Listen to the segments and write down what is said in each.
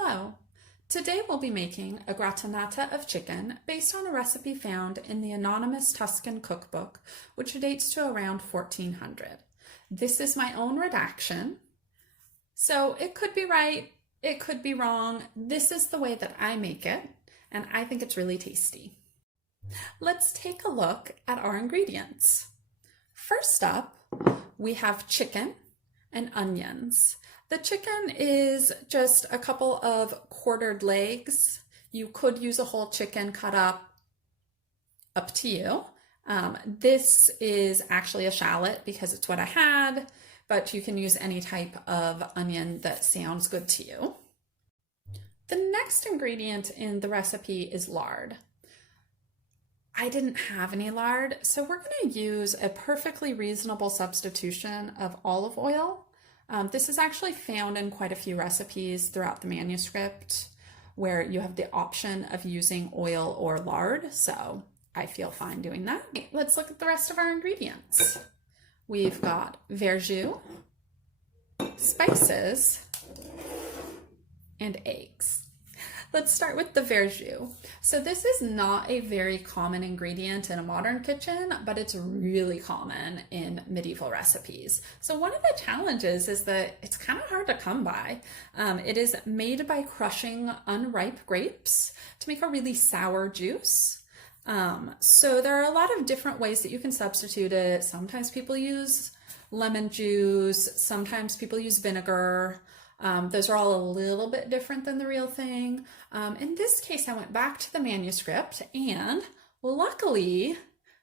Hello! Today we'll be making a gratonata of chicken based on a recipe found in the anonymous Tuscan cookbook, which dates to around 1400. This is my own redaction, so it could be right, it could be wrong. This is the way that I make it, and I think it's really tasty. Let's take a look at our ingredients. First up, we have chicken and onions. The chicken is just a couple of quartered legs. You could use a whole chicken cut up to you. This is actually a shallot because it's what I had, but you can use any type of onion that sounds good to you. The next ingredient in the recipe is lard. I didn't have any lard, so we're going to use a perfectly reasonable substitution of olive oil. This is actually found in quite a few recipes throughout the manuscript where you have the option of using oil or lard, so I feel fine doing that. Let's look at the rest of our ingredients. We've got verjus, spices, and eggs. Let's start with the verjus. So this is not a very common ingredient in a modern kitchen, but it's really common in medieval recipes. So one of the challenges is that it's kind of hard to come by. It is made by crushing unripe grapes to make a really sour juice. So there are a lot of different ways that you can substitute it. Sometimes people use lemon juice, sometimes people use vinegar. Those are all a little bit different than the real thing. In this case, I went back to the manuscript, and luckily,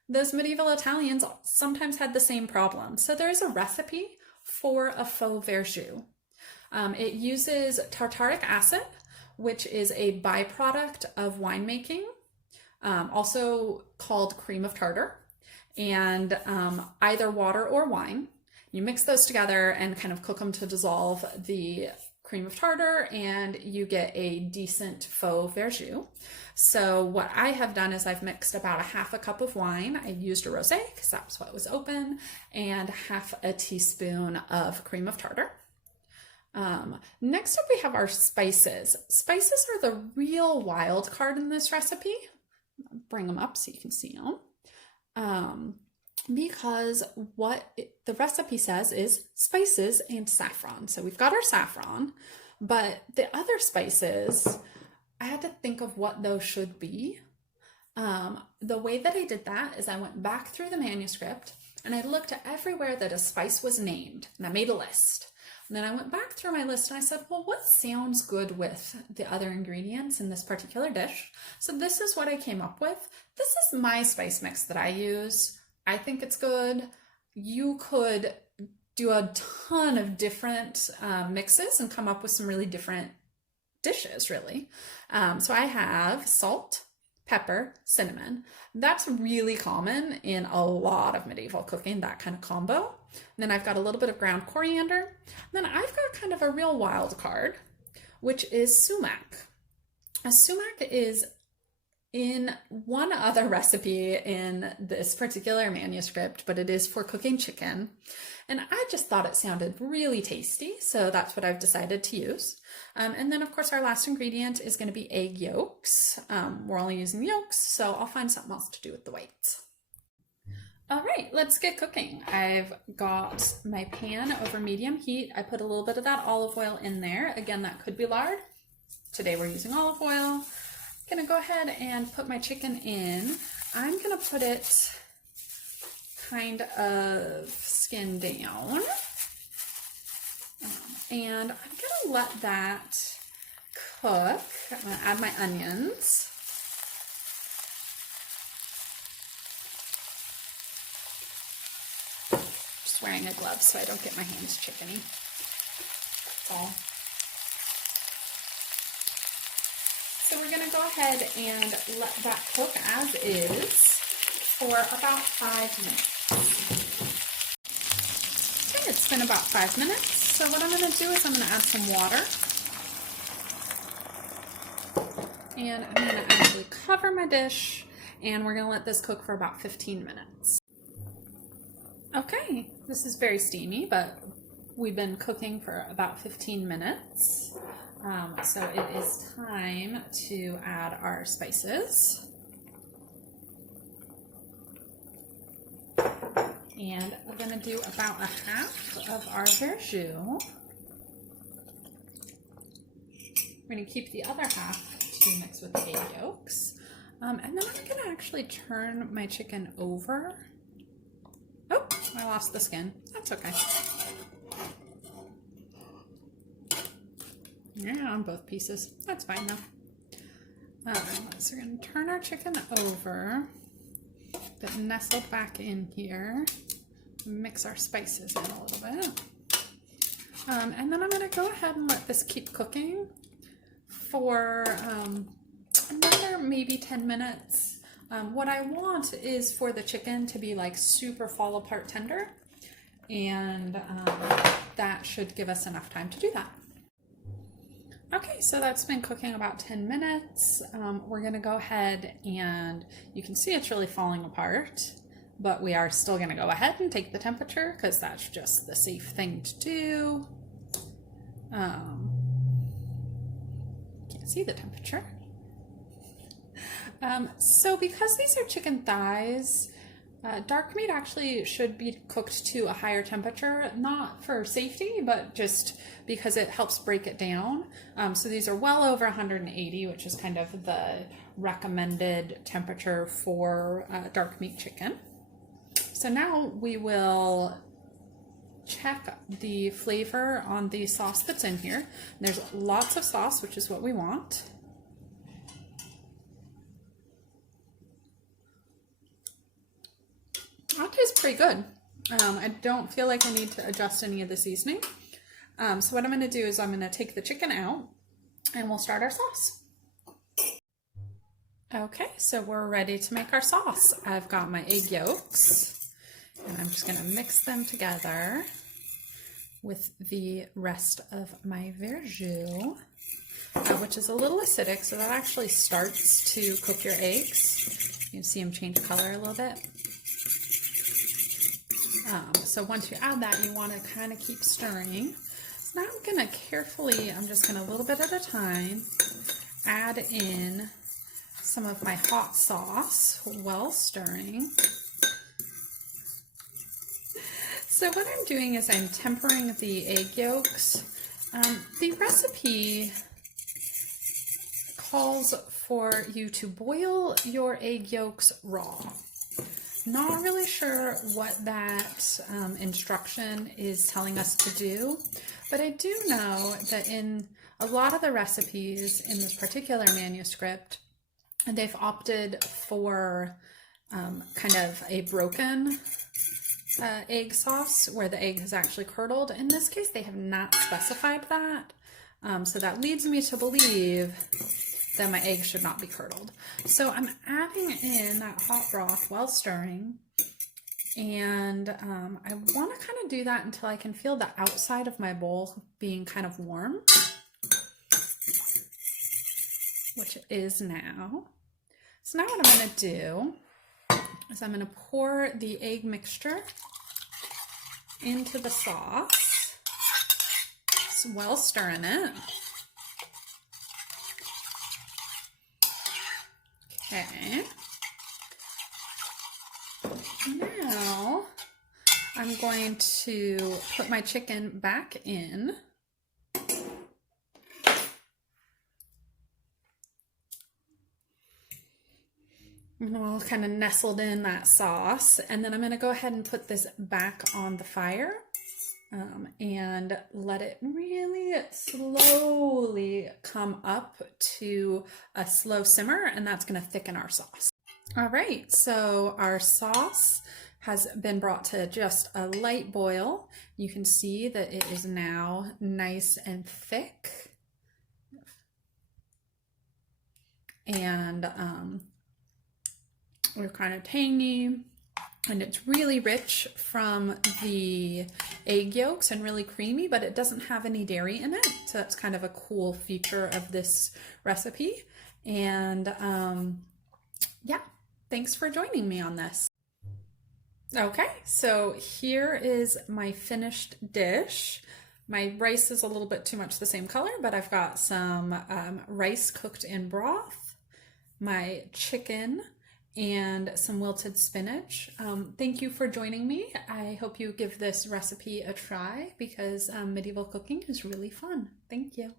those medieval Italians sometimes had the same problem. So there's a recipe for a faux verjus. It uses tartaric acid, which is a byproduct of winemaking, also called cream of tartar, and either water or wine. You mix those together and kind of cook them to dissolve the cream of tartar, and you get a decent faux verjus. So what I have done is I've mixed about a half a cup of wine. I used a rosé because that's what was open, and half a teaspoon of cream of tartar. Next up, we have our spices. Spices are the real wild card in this recipe. I'll bring them up so you can see them. Because what the recipe says is spices and saffron. So we've got our saffron, but the other spices, I had to think of what those should be. The way that I did that is I went back through the manuscript and I looked at everywhere that a spice was named, and I made a list. And then I went back through my list and I said, well, what sounds good with the other ingredients in this particular dish? So this is what I came up with. This is my spice mix that I use. I think it's good. You could do a ton of different mixes and come up with some really different dishes, really. So I have salt, pepper, cinnamon. That's really common in a lot of medieval cooking, that kind of combo. And then I've got a little bit of ground coriander. And then I've got kind of a real wild card, which is sumac. A sumac is in one other recipe in this particular manuscript, but it is for cooking chicken. And I just thought it sounded really tasty, so that's what I've decided to use. And then of course our last ingredient is going to be egg yolks. We're only using yolks, so I'll find something else to do with the whites. All right, let's get cooking. I've got my pan over medium heat. I put a little bit of that olive oil in there. Again, that could be lard. Today we're using olive oil. Gonna go ahead and put my chicken in. I'm gonna put it kind of skin down. And I'm gonna let that cook. I'm gonna add my onions. Just wearing a glove so I don't get my hands chickeny. That's all. So we're going to go ahead and let that cook as is for about 5 minutes. Okay, it's been about 5 minutes. So what I'm going to do is I'm going to add some water. And I'm going to actually cover my dish, and we're going to let this cook for about 15 minutes. Okay, this is very steamy, but We've been cooking for about 15 minutes. So it is time to add our spices. And we're going to do about a half of our verjus. We're going to keep the other half to mix with the egg yolks. And then I'm going to actually turn my chicken over. Oh, I lost the skin. That's okay. Yeah, on both pieces. That's fine though. So we're going to turn our chicken over, but nestle back in here. Mix our spices in a little bit. And then I'm going to go ahead and let this keep cooking for another maybe 10 minutes. What I want is for the chicken to be like super fall apart tender, and that should give us enough time to do that. Okay, so that's been cooking about 10 minutes. We're gonna go ahead and you can see it's really falling apart, but we are still gonna go ahead and take the temperature because that's just the safe thing to do. Can't see the temperature. So because these are chicken thighs, dark meat actually should be cooked to a higher temperature, not for safety, but just because it helps break it down. So these are well over 180, which is kind of the recommended temperature for dark meat chicken. So now we will check the flavor on the sauce that's in here. There's lots of sauce, which is what we want. That tastes pretty good. I don't feel like I need to adjust any of the seasoning. So what I'm going to do is I'm going to take the chicken out and we'll start our sauce. Okay, so we're ready to make our sauce. I've got my egg yolks and I'm just going to mix them together with the rest of my verjus, which is a little acidic, so that actually starts to cook your eggs. You can see them change color a little bit. So once you add that, you want to kind of keep stirring. So now I'm going to carefully, I'm just going to a little bit at a time, add in some of my hot sauce while stirring. So what I'm doing is I'm tempering the egg yolks. The recipe calls for you to boil your egg yolks raw. Not really sure what that instruction is telling us to do, but I do know that in a lot of the recipes in this particular manuscript, they've opted for kind of a broken egg sauce where the egg has actually curdled. In this case, they have not specified that, so that leads me to believe that my eggs should not be curdled. So I'm adding in that hot broth while stirring, and I want to kind of do that until I can feel the outside of my bowl being kind of warm, which it is now. So now what I'm going to do is I'm going to pour the egg mixture into the sauce while stirring it. Okay, now I'm going to put my chicken back in. I'm all kind of nestled in that sauce, and then I'm going to go ahead and put this back on the fire and let it really slowly come up to a slow simmer, and that's going to thicken our sauce. All right, so our sauce has been brought to just a light boil. You can see that it is now nice and thick, and we're kind of tangy, and it's really rich from the egg yolks and really creamy, but it doesn't have any dairy in it. So that's kind of a cool feature of this recipe. And yeah, thanks for joining me on this. Okay, so here is my finished dish. My rice is a little bit too much the same color, but I've got some rice cooked in broth, my chicken, and some wilted spinach. Thank you for joining me. I hope you give this recipe a try because medieval cooking is really fun. Thank you.